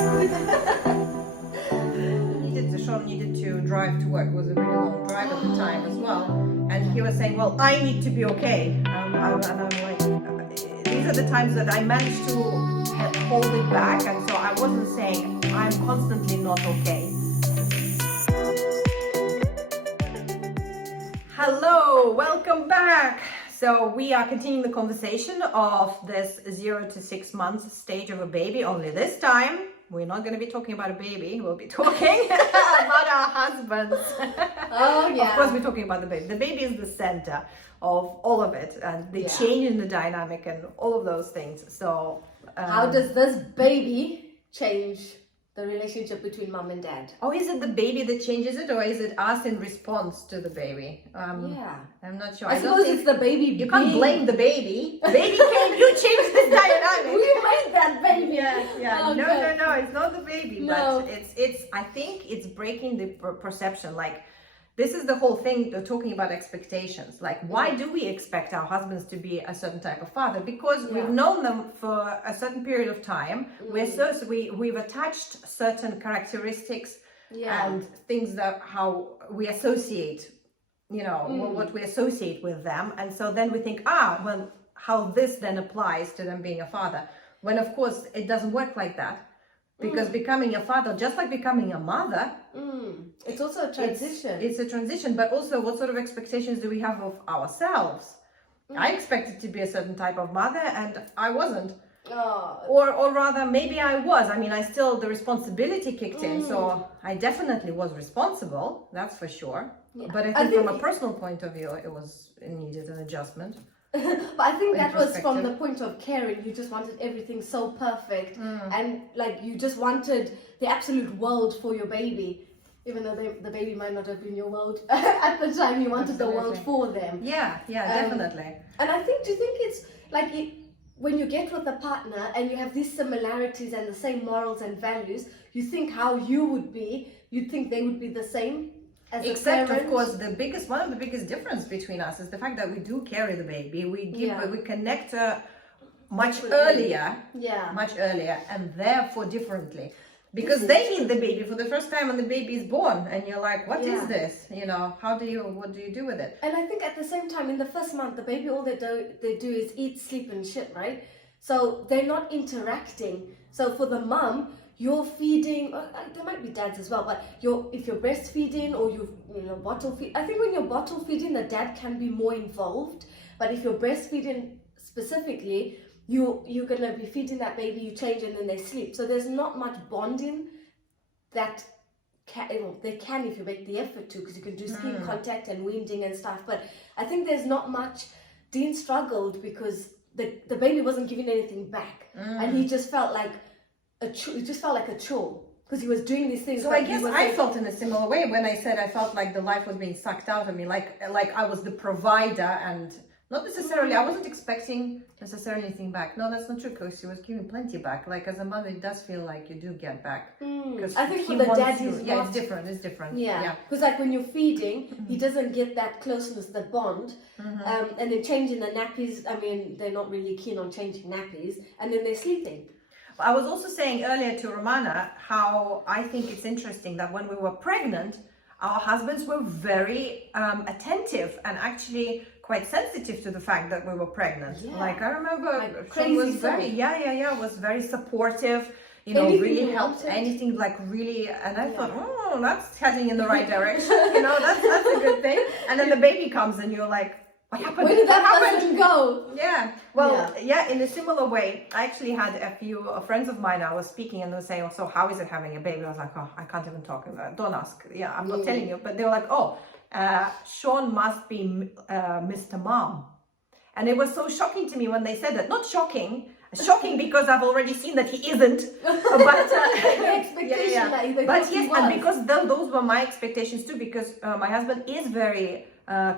Shaun needed to drive to work. It was a really long drive at the time as well. And he was saying, well, I need to be okay. And I'm like, these are the times that I managed to hold it back. And so I wasn't saying I'm constantly not okay. Hello, welcome back. So we are continuing the conversation of this 0 to 6 months stage of a baby. Only this time, we're not going to be talking about a baby. We'll be talking about our husbands. Oh, yeah. Of course, we're talking about the baby. The baby is the center of all of it, and the change in the dynamic and all of those things. So, how does this baby change the relationship between mom and dad? Oh, is it the baby that changes it, or is it us in response to the baby? Yeah. I'm not sure. I suppose it's the baby. You can't blame the baby. The baby came, you changed this dynamic. We made that baby. Yeah. Okay. No, it's not the baby. No. But it's. I think it's breaking the perception. Like, this is the whole thing, talking about expectations. Like, why do we expect our husbands to be a certain type of father? Because we've known them for a certain period of time. We've attached certain characteristics and things that how we associate, what we associate with them. And so then we think, well, how this then applies to them being a father. When of course it doesn't work like that. Because becoming a father, just like becoming a mother, it's also a transition. It's a transition, but also what sort of expectations do we have of ourselves? I expected to be a certain type of mother, and I wasn't. Or rather, maybe I was. I mean, the responsibility kicked in, so I definitely was responsible, that's for sure. Yeah. But I think from a personal point of view, it needed an adjustment. But I think that was from the point of caring. You just wanted everything so perfect, and like you just wanted the absolute world for your baby, even though the baby might not have been your world at the time. You wanted the world for them. Yeah, definitely. And I think, do you think it's like when you get with a partner and you have these similarities and the same morals and values, you think how you would be, you think they would be the same? Except, of course, one of the biggest difference between us is the fact that we do carry the baby. We connect much earlier, and therefore differently, because they meet the baby for the first time when the baby is born, and you're like, what is this? What do you do with it? And I think at the same time, in the first month, the baby, all they do is eat, sleep, and shit, right? So they're not interacting. So for the mom, you're feeding, there might be dads as well, but if you're breastfeeding or you bottle feed, I think when you're bottle feeding, the dad can be more involved. But if you're breastfeeding specifically, you're gonna be feeding that baby, you change, and then they sleep. So there's not much bonding that they can if you make the effort to, because you can do skin contact and weaning and stuff. But I think there's not much. Dean struggled because the baby wasn't giving anything back, and he just felt like a chore because he was doing these things. So I guess I felt in a similar way when I said I felt like the life was being sucked out of me, like I was the provider, and not necessarily I wasn't expecting necessarily anything back. No, that's not true, because he was giving plenty back. Like, as a mother, it does feel like you do get back. Because I think for the dad, it's different. Yeah, because like when you're feeding, he doesn't get that closeness, the bond, and then changing the nappies. I mean, they're not really keen on changing nappies, and then they're sleeping. I was also saying earlier to Romana how I think it's interesting that when we were pregnant, our husbands were very attentive and actually quite sensitive to the fact that we were pregnant. Yeah. Like, I remember she was was very supportive, really helped anything, like really, and I thought, that's heading in the right direction, that's a good thing. And then the baby comes and you're like, what happened? Where did that person go? Yeah. Well, in a similar way, I actually had a few friends of mine. I was speaking and they were saying, so how is it having a baby? I was like, I can't even talk about it. Don't ask. Yeah, I'm not telling you. But they were like, Shaun must be Mr. Mom. And it was so shocking to me when they said that. Not shocking because I've already seen that he isn't. But yes, and because those were my expectations too, because my husband is very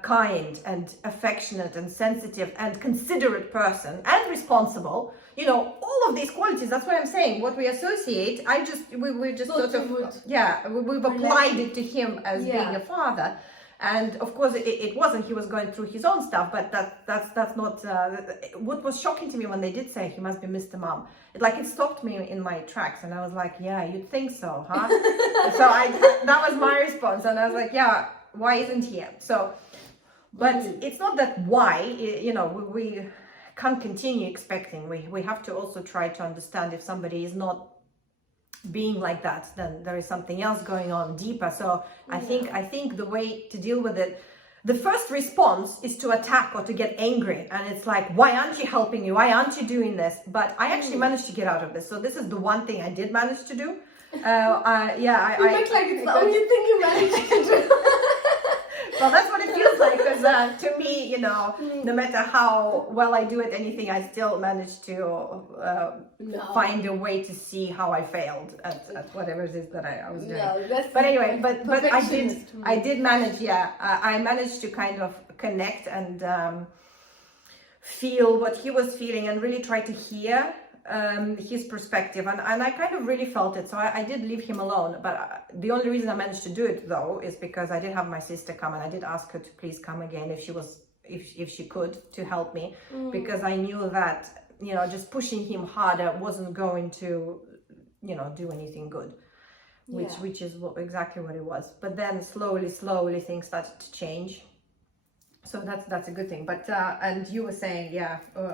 kind and affectionate and sensitive and considerate person and responsible, all of these qualities. That's what I'm saying. What we associate, we've applied it to him as being a father. And of course it wasn't, he was going through his own stuff, but that's not what was shocking to me when they did say he must be Mr. Mom. It stopped me in my tracks, and I was like, yeah, you'd think so, huh? So that was my response, and I was like, yeah, why isn't he? So, but it's not that why, you know, we can't continue expecting. We have to also try to understand if somebody is not being like that, then there is something else going on deeper. So I think the way to deal with it, the first response is to attack or to get angry, and it's like, why aren't you helping me, why aren't you doing this? But I actually managed to get out of this. So this is the one thing I did manage to do. You look like it's the only thing you managed to do. Well, that's what it feels like, because to me, you know, no matter how well I do at anything, I still manage to find a way to see how I failed at whatever it is that I was doing. But anyway, but I did manage. Yeah, I managed to kind of connect and feel what he was feeling, and really try to hear his perspective, and I kind of really felt it. So I did leave him alone, but the only reason I managed to do it though is because I did have my sister come, and I did ask her to please come again if she could, to help me, because I knew that, you know, just pushing him harder wasn't going to, you know, do anything good, which is exactly what it was. But then slowly things started to change. So that's a good thing. But and you were saying,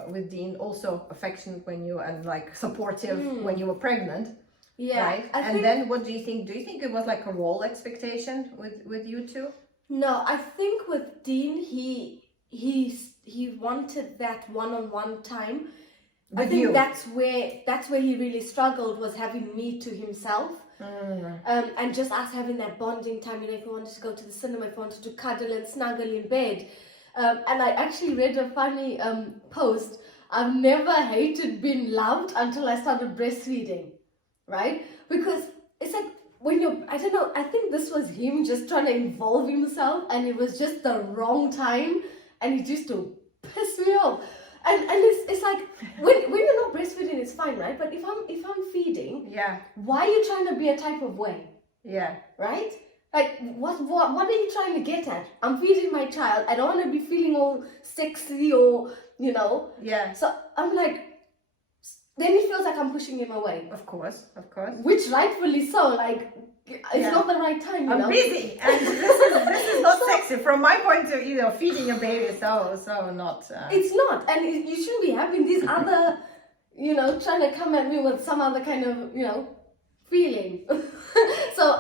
with Dean, also affectionate when you, and like supportive when you were pregnant. Yeah. Right? Then what do you think? Do you think it was like a role expectation with you two? No, I think with Dean, he wanted that one-on-one time. I think that's where he really struggled, was having me to himself. And just us having that bonding time, you know, if we wanted to go to the cinema, if we wanted to cuddle and snuggle in bed. And I actually read a funny post. I've never hated being loved until I started breastfeeding, right? Because it's like, when you're, I don't know, I think this was him just trying to involve himself, and it was just the wrong time, and it used to piss me off. And it's like, when you're not breastfeeding, it's fine, right? But if I'm feeding, why are you trying to be a type of way? Yeah. Right? Like, what are you trying to get at? I'm feeding my child. I don't want to be feeling all sexy or, you know. Yeah. So I'm like, then he feels like I'm pushing him away. Of course. Which rightfully so, like, it's not the right time, you know. I'm busy, and this is not sexy from my point of view. You know, feeding a baby is so not. It's not, and you shouldn't be having these other, you know, trying to come at me with some other kind of, you know, feeling. So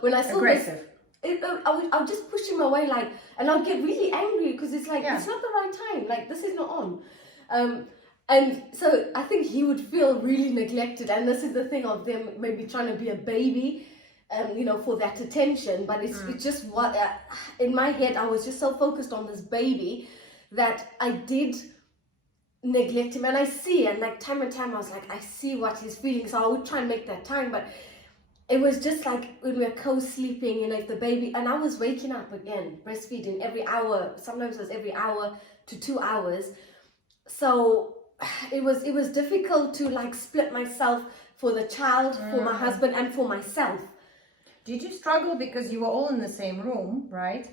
when I saw aggressive. I would just push him away, like, and I'd get really angry because it's like, it's not the right time. Like, this is not on. And so I think he would feel really neglected, and this is the thing of them maybe trying to be a baby, you know, for that attention. But it's just what in my head I was just so focused on this baby that I did neglect him. And I see, and like time and time I was like, I see what he's feeling, so I would try and make that time. But it was just like when we were co-sleeping, you know, if the baby, and I was waking up again, breastfeeding every hour. Sometimes it was every hour to 2 hours. So it was difficult to like split myself for the child, for my husband, and for myself. Did you struggle, because you were all in the same room, right?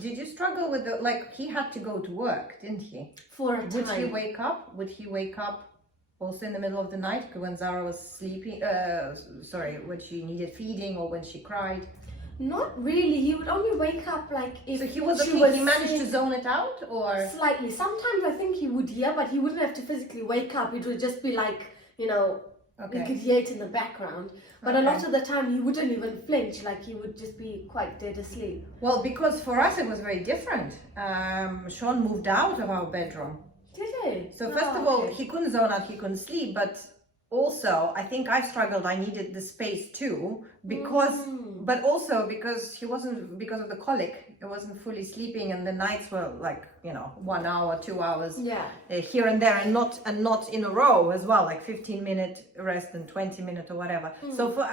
Did you struggle with like, he had to go to work, didn't he? For a time. Would he wake up also in the middle of the night when Zara was sleeping? When she needed feeding or when she cried? Not really. He would only wake up like if he managed to zone it out, or slightly. Sometimes I think he would hear, but he wouldn't have to physically wake up. It would just be like, you know, you could hear it in the background. But a lot of the time he wouldn't even flinch. Like, he would just be quite dead asleep. Well, because for us it was very different. Shaun moved out of our bedroom. Did he? So first of all, he couldn't zone out, he couldn't sleep, but also I think I struggled. I needed the space too, but also because because of the colic, it wasn't fully sleeping, and the nights were like, you know, 1 hour, 2 hours here and there, and not in a row as well, like 15-minute rest and 20-minute or whatever. So for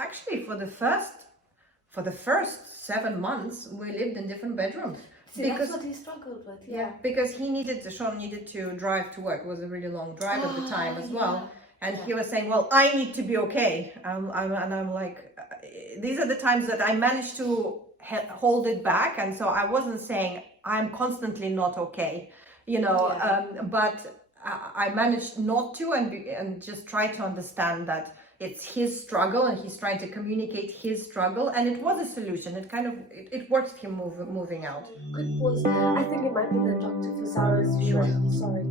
the first 7 months we lived in different bedrooms. See, that's what he struggled with. Because Shaun needed to drive to work. It was a really long drive at the time as well. And he was saying, well, I need to be okay. And I'm like, these are the times that I managed to hold it back, and so I wasn't saying I'm constantly not okay, but I managed not to, and just try to understand that it's his struggle and he's trying to communicate his struggle, and it was a solution. It kind of it worked him moving out. Good pause. I think it might be the doctor for Zara's. Sure. Sorry.